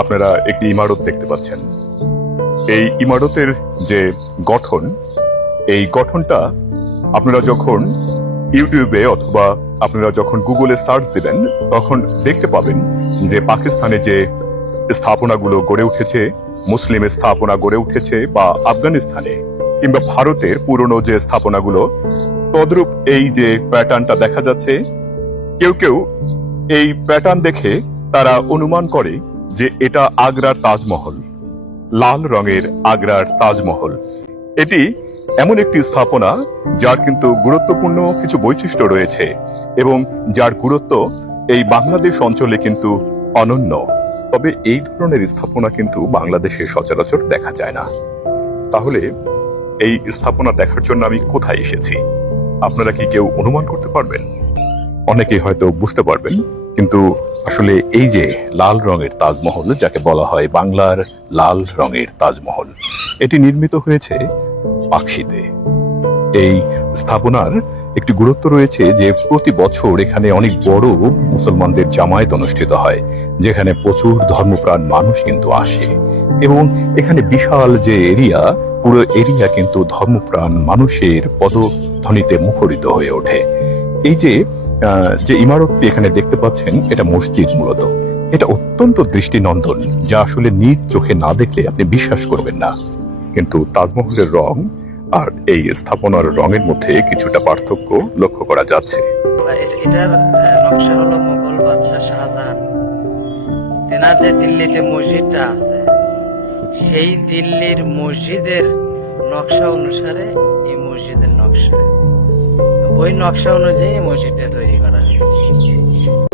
আপনারা একটি ইমারত দেখতে পাচ্ছেন। এই ইমারতের যে গঠন, এই গঠনটা আপনারা যখন ইউটিউবে অথবা আপনারা যখন গুগলে সার্চ দিবেন তখন দেখতে পাবেন যে পাকিস্তানে যে স্থাপনাগুলো গড়ে উঠেছে, মুসলিম স্থাপনা গড়ে উঠেছে, বা আফগানিস্তানে কিংবা ভারতের পুরনো যে স্থাপনাগুলো, তদ্রূপ এই যে প্যাটার্নটা দেখা যাচ্ছে। কেউ কেউ এই প্যাটার্ন দেখে তারা অনুমান করে যে এটা আগ্রার তাজমহল, লাল রঙের আগ্রার তাজমহল। এটি এমন একটি স্থাপনা যার কিন্তু গুরুত্বপূর্ণ কিছু বৈশিষ্ট্য রয়েছে এবং যার গুরুত্ব এই বাংলাদেশ অঞ্চলে কিন্তু অনন্য। তবে এই ধরনের স্থাপনা কিন্তু বাংলাদেশে সচরাচর দেখা যায় না। তাহলে এই স্থাপনা দেখার জন্য আমি কোথায় এসেছি আপনারা কি কেউ অনুমান করতে পারবেন? অনেকেই হয়তো বুঝতে পারবেন, কিন্তু আসলে এই যে লাল রঙের তাজমহল, যাকে বলা হয় বাংলার লাল রঙের তাজমহল, এটি নির্মিত হয়েছে পাকশিতে। এই স্থাপনার একটি গুরুত্ব রয়েছে যে প্রতি বছর এখানে অনেক বড় মুসলমানদের জামায়াত অনুষ্ঠিত হয়, যেখানে প্রচুর ধর্মপ্রাণ মানুষ কিন্তু আসে এবং এখানে বিশাল যে এরিয়া, পুরো এরিয়া কিন্তু ধর্মপ্রাণ মানুষের পদধ্বনিতে মুখরিত হয়ে ওঠে। এই যে ইমারতটি এখানে দেখতে পাচ্ছেন, এটা মসজিদ। মূলত এটা অত্যন্ত দৃষ্টিনন্দন, যা আসলে নিজ চোখে না দেখলে আপনি বিশ্বাস করবেন না। কিন্তু তাজমহলের রং আর এই স্থাপনার রঙের মধ্যে কিছুটা পার্থক্য লক্ষ্য করা যাচ্ছে। এটার নকশা হলো মোগল বাদশাহ শাহজাহান। তেনার যে দিল্লিতে মসজিদটা আছে, সেই দিল্লির মসজিদের নকশা অনুসারে এই মসজিদের নকশা, ওই নকশা অনুযায়ী মসজিদটা তৈরি করা হয়েছে।